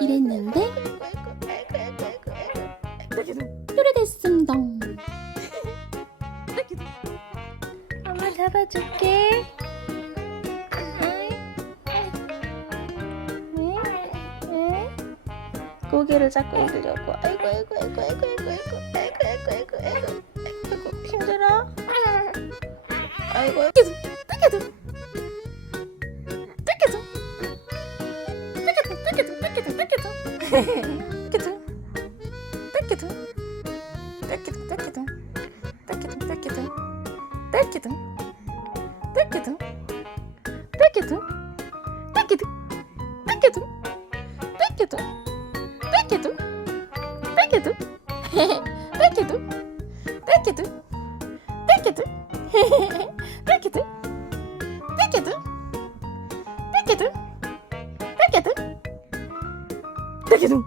이랬는데 떼기둥 뾰루 됐습니다. 떼기둥 엄마 잡아줄게. 왜? 고개를 잡고 읽으려고. 아이고 아이고 아이고 아이고 아이고 아이고 아이고 아이고 아이고 아이고 아이고 힘들어? 아이고 아이고 떼기둥 Kötü. Pek kötü. Pek kötü, pek kötü. Pek kötü, pek kötü. Pek kötü. Pek kötü. Pek kötü. Pek kötü. Pek kötü. Pek kötü. Pek kötü. Pek kötü. Pek kötü. Pek kötü. Pek kötü. Pek kötü. Pek kötü. Pek kötü. Pek kötü. देखी तू